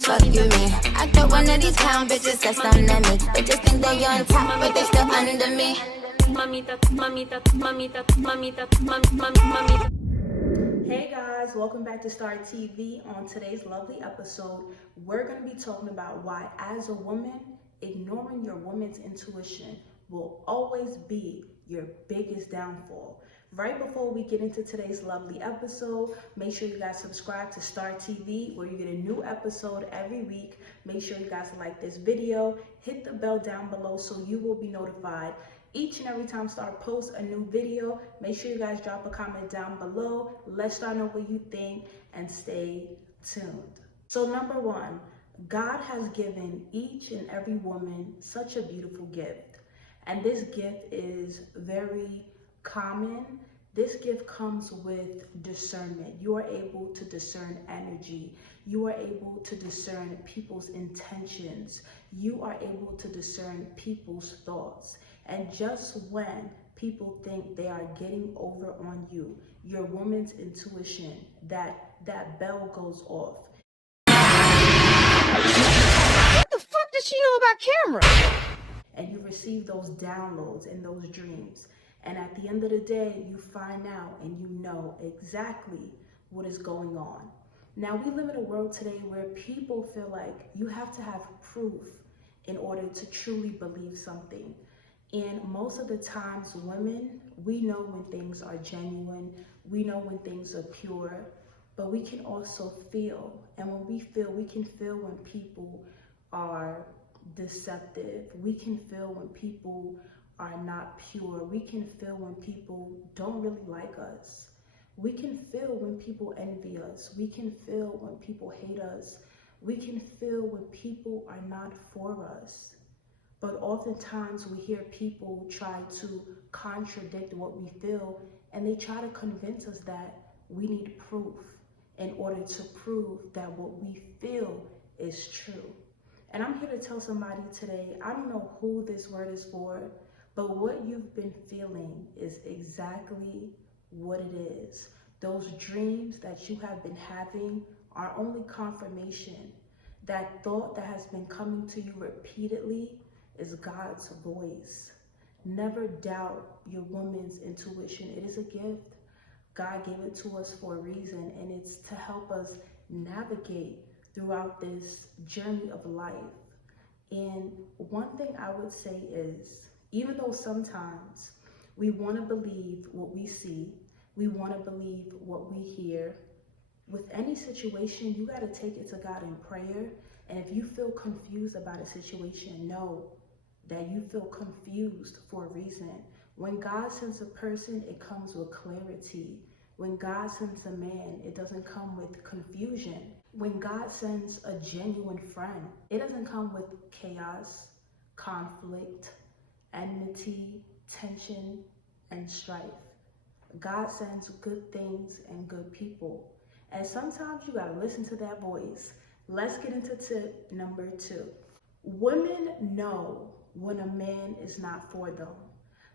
Fuck you me. I got one of these clown bitches that's under me. Bitches think they on top, but they still under me. Mamita, mamita, mamita, mamita, mamita. Hey guys, welcome back to Star TV. On today's lovely episode, we're going to be talking about why, as a woman, ignoring your woman's intuition will always be your biggest downfall. Right before we get into today's lovely episode, make sure you guys subscribe to Star TV, where you get a new episode every week. Make sure you guys like this video, hit the bell down below so you will be notified each and every time Star posts a new video. Make sure you guys drop a comment down below. Let Star know what you think and stay tuned. So number one, God has given each and every woman such a beautiful gift. And this gift is very common. This gift comes with discernment. You are able to discern energy. You are able to discern people's intentions. You are able to discern people's thoughts. And just when people think they are getting over on you, your woman's intuition, that bell goes off. What the fuck does she know about cameras? And you receive those downloads and those dreams. And at the end of the day, you find out and you know exactly what is going on. Now, we live in a world today where people feel like you have to have proof in order to truly believe something. And most of the times, women, we know when things are genuine, we know when things are pure, but we can also feel. And when we feel, we can feel when people are deceptive. We can feel when people are not pure. We can feel when people don't really like us. We can feel when people envy us. We can feel when people hate us. We can feel when people are not for us. But oftentimes we hear people try to contradict what we feel, and they try to convince us that we need proof in order to prove that what we feel is true. And I'm here to tell somebody today, I don't know who this word is for, but what you've been feeling is exactly what it is. Those dreams that you have been having are only confirmation. That thought that has been coming to you repeatedly is God's voice. Never doubt your woman's intuition. It is a gift. God gave it to us for a reason, and it's to help us navigate throughout this journey of life. And one thing I would say is, even though sometimes we want to believe what we see, we want to believe what we hear, with any situation, you got to take it to God in prayer. And if you feel confused about a situation, know that you feel confused for a reason. When God sends a person, it comes with clarity. When God sends a man, it doesn't come with confusion. When God sends a genuine friend, it doesn't come with chaos, conflict, enmity, tension, and strife. God sends good things and good people. And sometimes you gotta listen to that voice. Let's get into tip number 2. Women know when a man is not for them.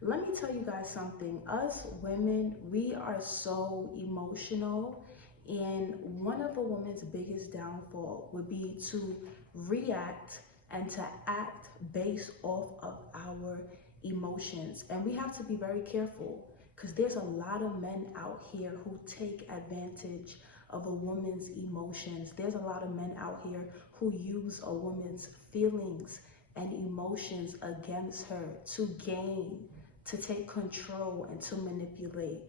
Let me tell you guys something. Us women, we are so emotional, and one of a woman's biggest downfall would be to react and to act based off of our emotions. And we have to be very careful, because there's a lot of men out here who take advantage of a woman's emotions. There's a lot of men out here who use a woman's feelings and emotions against her to gain, to take control, and to manipulate.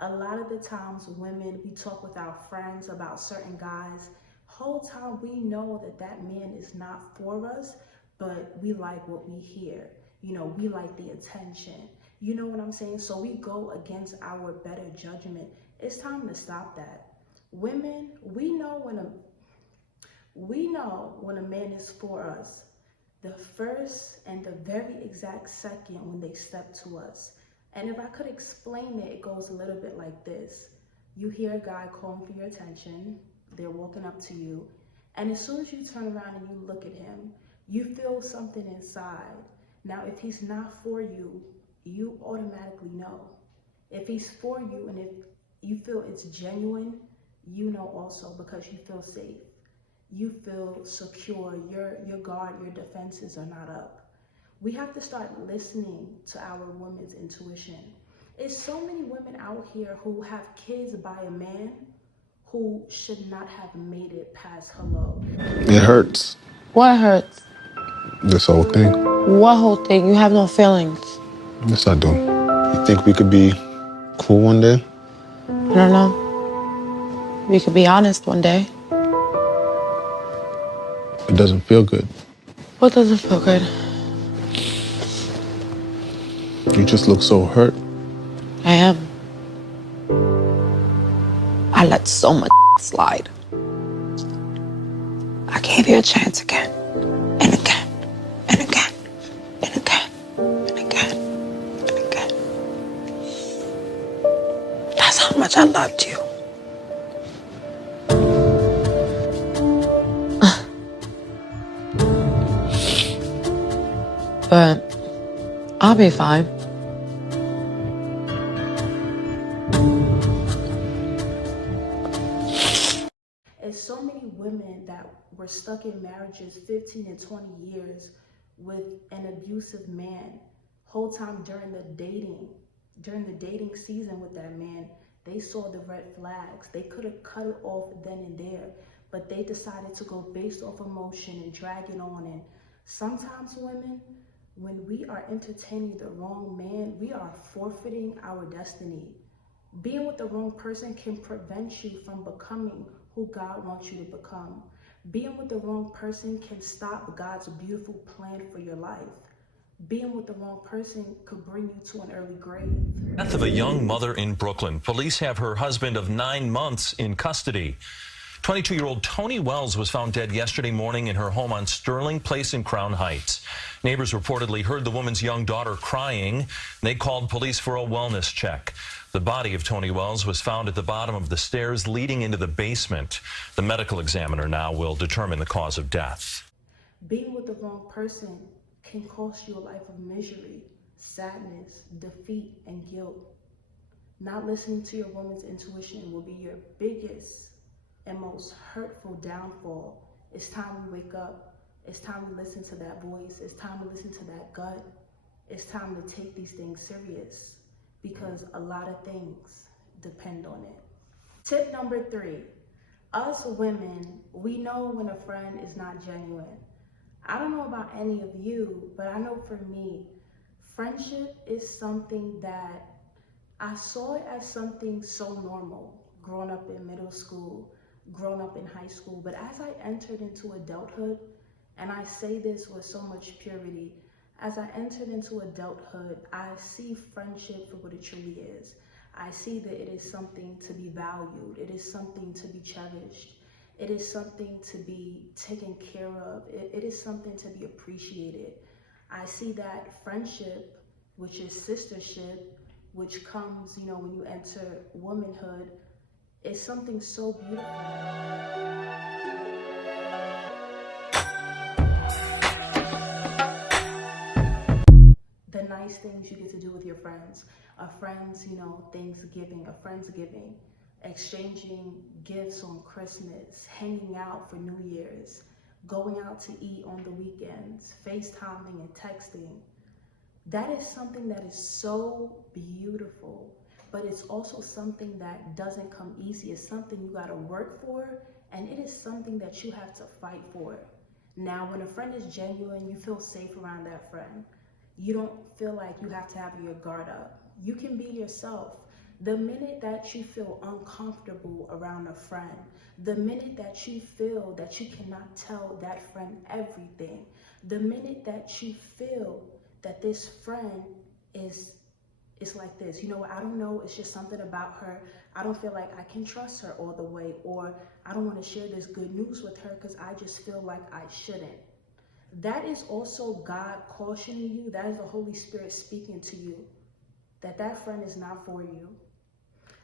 A lot of the times, women, we talk with our friends about certain guys. Whole time we know that that man is not for us, but we like what we hear. You know, we like the attention. You know what I'm saying? So we go against our better judgment. It's time to stop that. Women, we know when a man is for us the first and the very exact second when they step to us. And if I could explain it, it goes a little bit like this. You hear a guy calling for your attention, they're walking up to you, and as soon as you turn around and you look at him, you feel something inside. Now, if he's not for you, you automatically know. If he's for you and if you feel it's genuine, you know also, because you feel safe. you feel secure, your guard, your defenses are not up. We have to start listening to our women's intuition. There's so many women out here who have kids by a man who should not have made it past hello. It hurts. What hurts? This whole thing. What whole thing? You have no feelings. Yes, I do. You think we could be cool one day? I don't know. We could be honest one day. It doesn't feel good. What doesn't feel good? You just look so hurt. I am. I let so much slide. I gave you a chance again, and again, and again, and again, and again, and again. That's how much I loved you. But I'll be fine. There's so many women that were stuck in marriages 15 and 20 years with an abusive man. Whole time during the dating season with that man, they saw the red flags. They could have cut it off then and there, but they decided to go based off emotion and drag it on. And sometimes women, when we are entertaining the wrong man, we are forfeiting our destiny. Being with the wrong person can prevent you from becoming who God wants you to become. Being with the wrong person can stop God's beautiful plan for your life. Being with the wrong person could bring you to an early grave. Death of a young mother in Brooklyn. Police have her husband of 9 months in custody. 22-year-old Tony Wells was found dead yesterday morning in her home on Sterling Place in Crown Heights. Neighbors reportedly heard the woman's young daughter crying. They called police for a wellness check. The body of Tony Wells was found at the bottom of the stairs leading into the basement. The medical examiner now will determine the cause of death. Being with the wrong person can cost you a life of misery, sadness, defeat, and guilt. Not listening to your woman's intuition will be your biggest and most hurtful downfall. It's time we wake up. It's time we listen to that voice. It's time to listen to that gut. It's time to take these things serious because a lot of things depend on it. Tip number 3, us women, we know when a friend is not genuine. I don't know about any of you, but I know for me, friendship is something that I saw it as something so normal growing up in middle school, growing up in high school. But as I entered into adulthood, and I say this with so much purity, as I entered into adulthood, I see friendship for what it truly is. I see that it is something to be valued. It is something to be cherished. It is something to be taken care of. It is something to be appreciated. I see that friendship, which is sistership, which comes, when you enter womanhood, is something so beautiful. The nice things you get to do with your friends, a friend's, Thanksgiving, a Friendsgiving, exchanging gifts on Christmas, hanging out for New Year's, going out to eat on the weekends, FaceTiming and texting. That is something that is so beautiful, but it's also something that doesn't come easy. It's something you gotta work for, and it is something that you have to fight for. Now, when a friend is genuine, you feel safe around that friend. You don't feel like you have to have your guard up. You can be yourself. The minute that you feel uncomfortable around a friend, the minute that you feel that you cannot tell that friend everything, the minute that you feel that this friend is like this, I don't know, it's just something about her. I don't feel like I can trust her all the way, or I don't want to share this good news with her because I just feel like I shouldn't. That is also God cautioning you. That is the Holy Spirit speaking to you that that friend is not for you.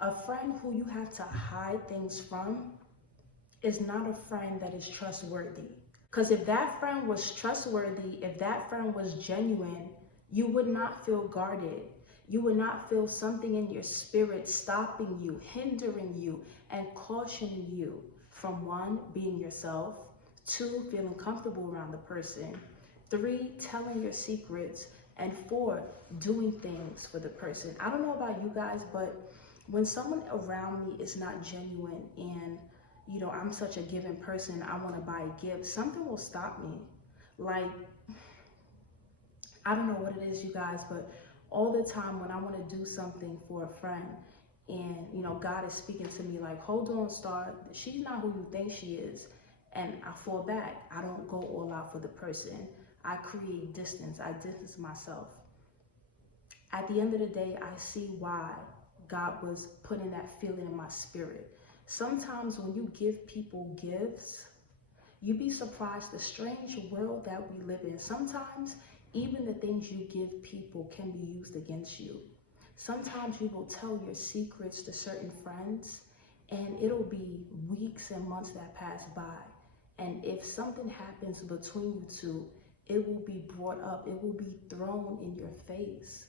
A friend who you have to hide things from is not a friend that is trustworthy. Because if that friend was trustworthy, if that friend was genuine, you would not feel guarded. You would not feel something in your spirit stopping you, hindering you, and cautioning you from 1, being yourself, 2, feeling comfortable around the person. 3, telling your secrets. And 4, doing things for the person. I don't know about you guys, but when someone around me is not genuine and, you know, I'm such a giving person, I want to buy a gift, something will stop me. Like, I don't know what it is, you guys, but all the time when I want to do something for a friend and, you know, God is speaking to me like, hold on, Star, she's not who you think she is. And I fall back. I don't go all out for the person. I create distance. I distance myself. At the end of the day, I see why God was putting that feeling in my spirit. Sometimes when you give people gifts, you'd be surprised the strange world that we live in. Sometimes even the things you give people can be used against you. Sometimes you will tell your secrets to certain friends and it'll be weeks and months that pass by. And if something happens between you two, it will be brought up, it will be thrown in your face.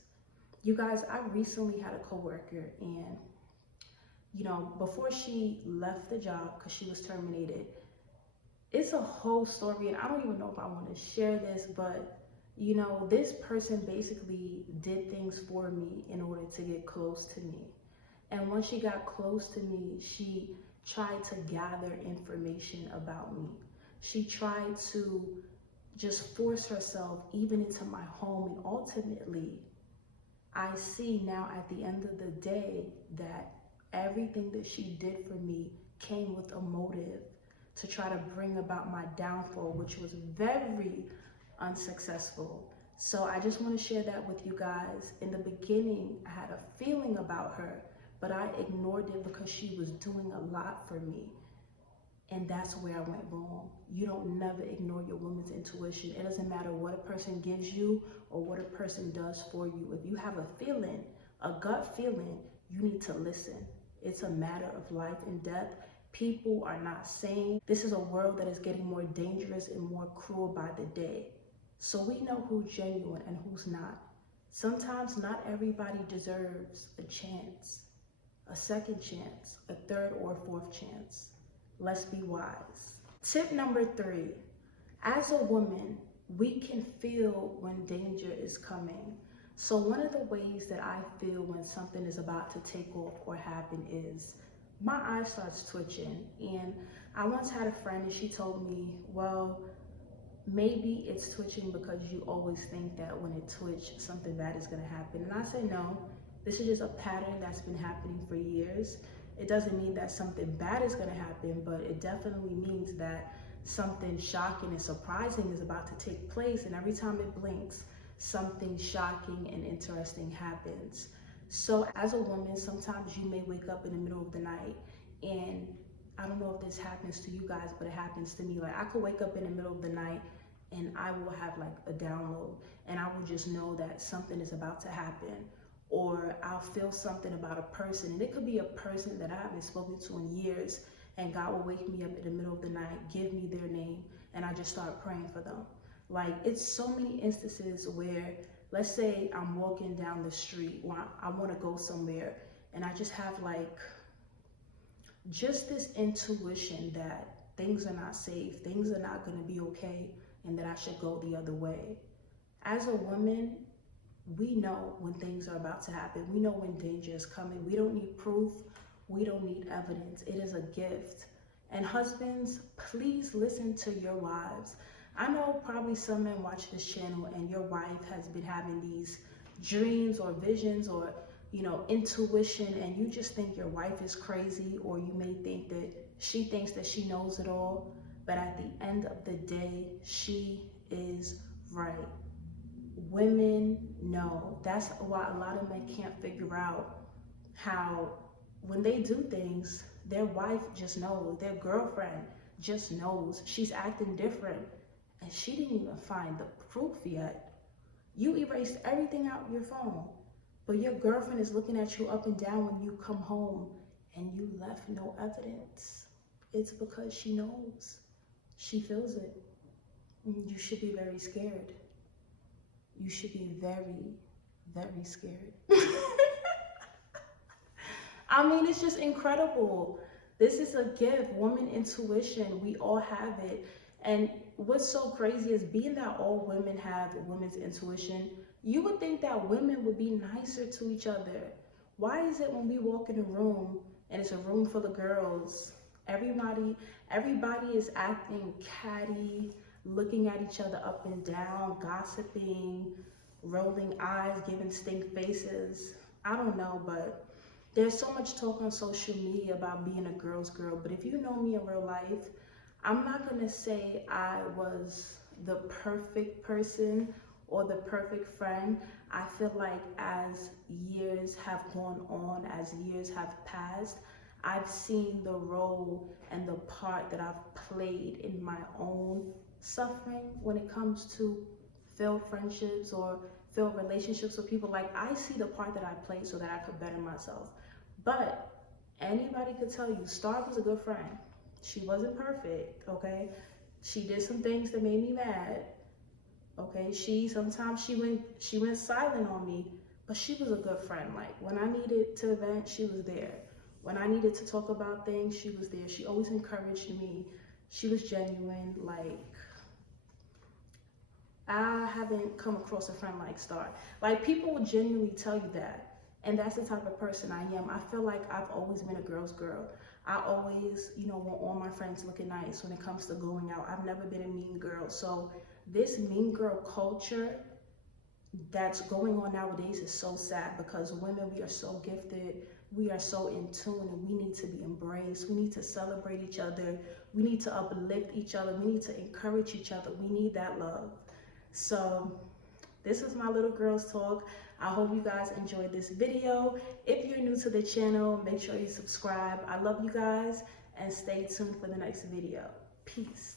You guys, I recently had a coworker and, you know, before she left the job because she was terminated, it's a whole story and I don't even know if I want to share this, but you know, this person basically did things for me in order to get close to me. And once she got close to me, she tried to gather information about me. She tried to just force herself even into my home, and ultimately I see now at the end of the day that everything that she did for me came with a motive to try to bring about my downfall, which was very unsuccessful. So I just want to share that with you guys. In the beginning, I had a feeling about her, but I ignored it because she was doing a lot for me. And that's where I went wrong. You don't never ignore your woman's intuition. It doesn't matter what a person gives you or what a person does for you. If you have a feeling, a gut feeling, you need to listen. It's a matter of life and death. People are not sane. This is a world that is getting more dangerous and more cruel by the day. So we know who's genuine and who's not. Sometimes not everybody deserves a chance, a second chance, a third or fourth chance. Let's be wise. Tip number 3, as a woman, we can feel when danger is coming. So one of the ways that I feel when something is about to take off or happen is my eye starts twitching. And I once had a friend and she told me, well, maybe it's twitching because you always think that when it twitches, something bad is gonna happen. And I said, no, this is just a pattern that's been happening for years. It doesn't mean that something bad is gonna happen, but it definitely means that something shocking and surprising is about to take place. And every time it blinks, something shocking and interesting happens. So as a woman, sometimes you may wake up in the middle of the night, and I don't know if this happens to you guys, but it happens to me. Like I could wake up in the middle of the night and I will have like a download and I will just know that something is about to happen. Or I'll feel something about a person, and it could be a person that I haven't spoken to in years, and God will wake me up in the middle of the night, give me their name, and I just start praying for them. Like, it's so many instances where, let's say I'm walking down the street or I want to go somewhere, and I just have like just this intuition that things are not safe, things are not going to be okay, and that I should go the other way. As a woman, we know when things are about to happen. We know when danger is coming. We don't need proof. We don't need evidence. It is a gift. And husbands, please listen to your wives. I know probably some men watch this channel and your wife has been having these dreams or visions or, you know, intuition, and you just think your wife is crazy, or you may think that she thinks that she knows it all. But at the end of the day, she is right. Women know. That's why a lot of men can't figure out how when they do things, their wife just knows, their girlfriend just knows she's acting different, and she didn't even find the proof yet. You erased everything out your phone, but your girlfriend is looking at you up and down when you come home and you left no evidence. It's because she knows. She feels it. You should be very scared. You should be very, very scared. I mean, it's just incredible. This is a gift, woman intuition. We all have it. And what's so crazy is, being that all women have women's intuition, you would think that women would be nicer to each other. Why is it when we walk in a room and it's a room full of girls, everybody is acting catty, looking at each other up and down, gossiping, rolling eyes, giving stink faces? I don't know, but there's so much talk on social media about being a girl's girl. But if you know me in real life, I'm not gonna say I was the perfect person or the perfect friend. I feel like as years have gone on, as years have passed, I've seen the role and the part that I've played in my own suffering when it comes to failed friendships or failed relationships with people. Like, I see the part that I played so that I could better myself. But anybody could tell you, Star was a good friend. She wasn't perfect, okay? She did some things that made me mad, okay? Sometimes she went silent on me, but she was a good friend. Like, when I needed to vent, she was there. When I needed to talk about things, she was there. She always encouraged me. She was genuine. Like, I haven't come across a friend like Star. Like, people will genuinely tell you that. And that's the type of person I am. I feel like I've always been a girl's girl. I always, want all my friends looking nice when it comes to going out. I've never been a mean girl. So this mean girl culture that's going on nowadays is so sad, because women, we are so gifted. We are so in tune, and we need to be embraced. We need to celebrate each other. We need to uplift each other. We need to encourage each other. We need that love. So this is my little girl's talk. I hope you guys enjoyed this video. If you're new to the channel, make sure you subscribe. I love you guys, and stay tuned for the next video. Peace.